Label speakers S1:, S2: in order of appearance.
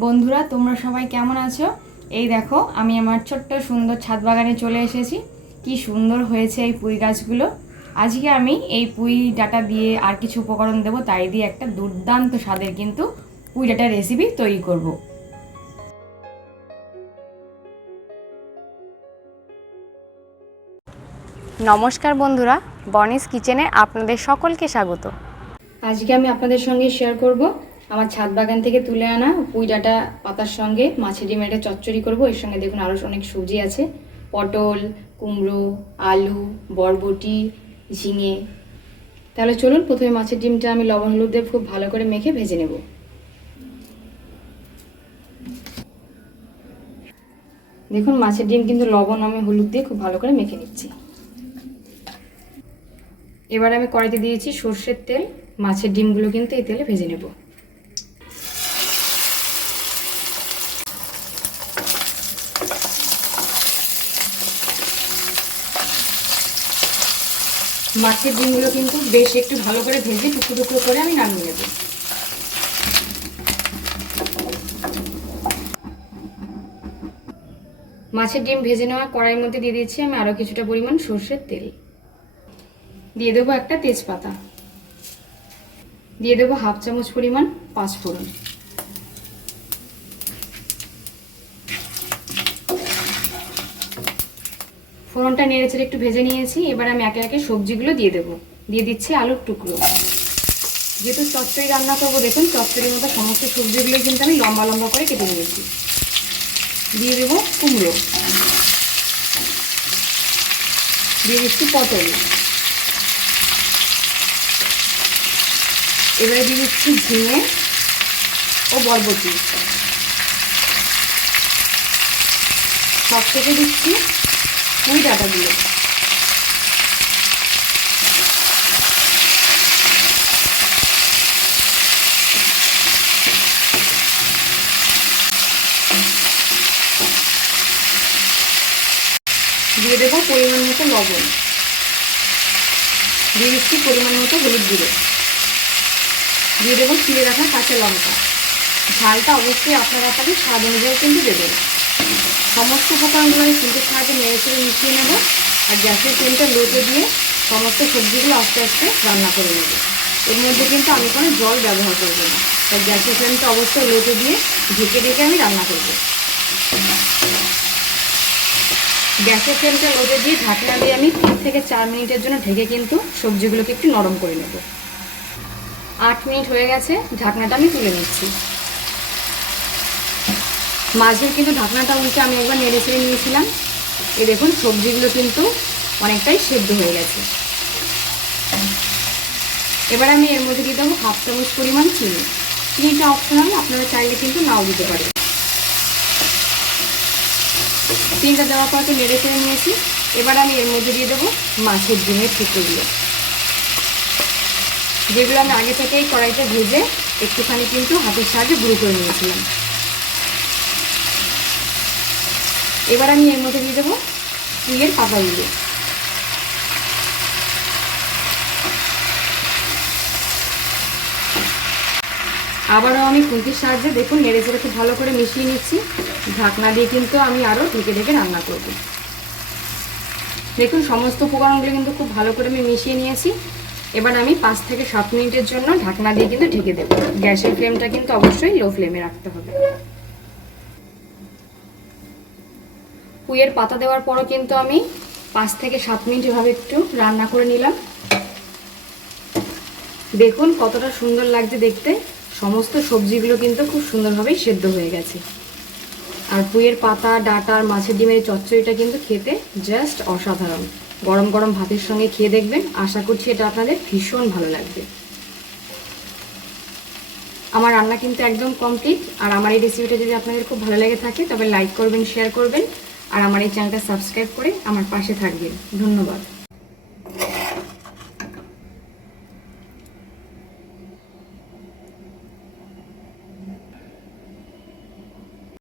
S1: বন্ধুরা তোমরা সবাই কেমন আছো? এই দেখো আমি আমার ছোট্ট সুন্দর ছাদ বাগানে চলে এসেছি। কি সুন্দর হয়েছে এই পুঁই গাছগুলো। আজকে আমি এই পুঁই ডাটা দিয়ে আর কিছু উপকরণ দেবো তাই দিয়ে একটা দুর্দান্ত স্বাদের কিন্তু পুঁই ডাটার রেসিপি তৈরি করব। নমস্কার বন্ধুরা বনিস কিচেনে আপনাদের সকলকে স্বাগত। আজকে আমি আপনাদের সঙ্গে শেয়ার করব আমার ছাদ বাগান থেকে তুলে আনা পুঁই ডাঁটা পাতার সঙ্গে, মাছের ডিমের একটা চচ্চড়ি করব। এর সঙ্গে দেখুন আরও অনেক সবজি আছে। পটল, কুমড়ো, আলু, বরবটি, ঝিঙে। তাহলে চলুন, প্রথমে মাছের ডিমটা আমি লবণ, হলুদ দিয়ে খুব ভালো করে মেখে ভেজে নেব। দেখুন, মাছের ডিম কিন্তু লবণ, আমি হলুদ দিয়ে খুব ভালো করে মেখে নিচ্ছি। এবার আমি কড়াইতে দিয়েছি সর্ষের তেল। মাছের ডিমগুলো কিন্তু এই তেলে ভেজে নেব। মাছের ডিমগুলো কিন্তু বেশ একটু ভালো করে ভেজে টুকরো টুকরো করে আমি নামিয়ে নেব। মাছের ডিম ভেজে নেওয়া কড়াইয়ের মধ্যে দিয়ে দিচ্ছি আমি আরও কিছুটা পরিমাণ সর্ষের তেল। দিয়ে দেবো একটা তেজপাতা। দিয়ে দেবো হাফ চামচ পরিমাণ পাঁচফোড়ন। ফোড়নটা নেড়ে চেড়ে একটু ভেজে নিয়েছি। এবার আমি একে একে সবজিগুলো দিয়ে দেবো। দিয়ে দিচ্ছি আলুর টুকরো। যেহেতু চচ্চড়ি রান্না করব, দেখুন চচ্চড়ির মতো সমস্ত সবজিগুলো কিন্তু আমি লম্বা লম্বা করে কেটে নিয়েছি। দিয়ে দেবো কুমড়ো। দিয়ে দিচ্ছি পটল। এবারে দিয়ে দিচ্ছি ঝিঙে ও বরবটি। সব থেকে দিচ্ছি পুঁই ডাটা দিয়ে দিয়ে দেবো পরিমাণ মতো লবণ। দিয়ে দিচ্ছি পরিমাণ মতো হলুদ গুঁড়ো। দিয়ে দেবো চিড়ে রাখা কাঁচা লঙ্কা। ঝালটা অবশ্যই আপনারা আপনাদের স্বাদ অনুযায়ী কিন্তু দেবেন। সমস্ত উপকরণগুলো কিন্তু সাহায্যে নেড়ে চেড়ে মিশিয়ে নেব আর গ্যাসের ফ্লেমটা লোতে দিয়ে সমস্ত সবজিগুলো আস্তে আস্তে রান্না করে নেব। এর মধ্যে কিন্তু আমি কোনো জল ব্যবহার করব না। তাই গ্যাসের ফ্লেমটা অবশ্যই লোতে দিয়ে ঢেকে ঢেকে আমি রান্না করব। গ্যাসের ফ্লেমটা লোতে দিয়ে ঢাকনা দিয়ে আমি তিন থেকে চার মিনিটের জন্য ঢেকে কিন্তু সবজিগুলোকে একটু নরম করে নেব। আট মিনিট হয়ে গেছে, ঢাকনাটা আমি তুলে নিচ্ছি। মাছের কিন্তু ঢাকনাটা উল্টে আমি একবার নেড়ে ছেড়ে নিয়েছিলাম। এই দেখুন, সবজিগুলো কিন্তু অনেকটাই সেদ্ধ হয়ে গেছে। এবার আমি এর মধ্যে দিয়ে দেবো হাফ চামচ পরিমাণ চিনি। চিনিটা অপশনাল আপনারা চাইলে কিন্তু নাও দিতে পারেন। চিনিটা দেওয়ার পর তো নেড়ে ছেড়ে নিয়েছি। এবার আমি এর মধ্যে দিয়ে দেবো মাছের ডিমের টুকরোগুলো। যেগুলো আমি আগে থেকেই কড়াইতে ভেজে একটুখানি কিন্তু হাতের সাহায্যে গুঁড়ো করে নিয়েছিলাম। এবার আমি এর মধ্যে দিয়ে দেবো পুঁইয়ের পাতাগুলো। আবারও আমি খুন্তির সাহায্যে দেখুন নেড়ে চেড়ে খুব ভালো করে মিশিয়ে নিচ্ছি। ঢাকনা দিয়ে কিন্তু আমি আরও ঢেকে ঢেকে রান্না করব। দেখুন সমস্ত উপকরণগুলো কিন্তু খুব ভালো করে আমি মিশিয়ে নিয়েছি। এবার আমি পাঁচ থেকে সাত মিনিটের জন্য ঢাকনা দিয়ে কিন্তু ঢেকে দেবো। গ্যাসের ফ্লেমটা কিন্তু অবশ্যই লো ফ্লেমে রাখতে হবে। পুইয়ের পাতা দেওয়ার পরও কিন্তু আমি পাঁচ থেকে সাত মিনিট এভাবে একটু রান্না করে নিলাম। দেখুন কতটা সুন্দর লাগছে দেখতে। সমস্ত সবজিগুলো কিন্তু খুব সুন্দরভাবেই সেদ্ধ হয়ে গেছে। আর পুইয়ের পাতা ডাটা আর মাছের ডিমের চচ্চড়িটা কিন্তু খেতে জাস্ট অসাধারণ। গরম গরম ভাতের সঙ্গে খেয়ে দেখবেন। আশা করছি এটা আপনাদের ভীষণ ভালো লাগবে। আমার রান্না কিন্তু একদম কমপ্লিট আর আমার এই রেসিপিটা যদি আপনাদের খুব ভালো লেগে থাকে, তবে লাইক করবেন শেয়ার করবেন। আর আমার এই চ্যানেলটা সাবস্ক্রাইব করে আমার পাশে থাকবেন। ধন্যবাদ।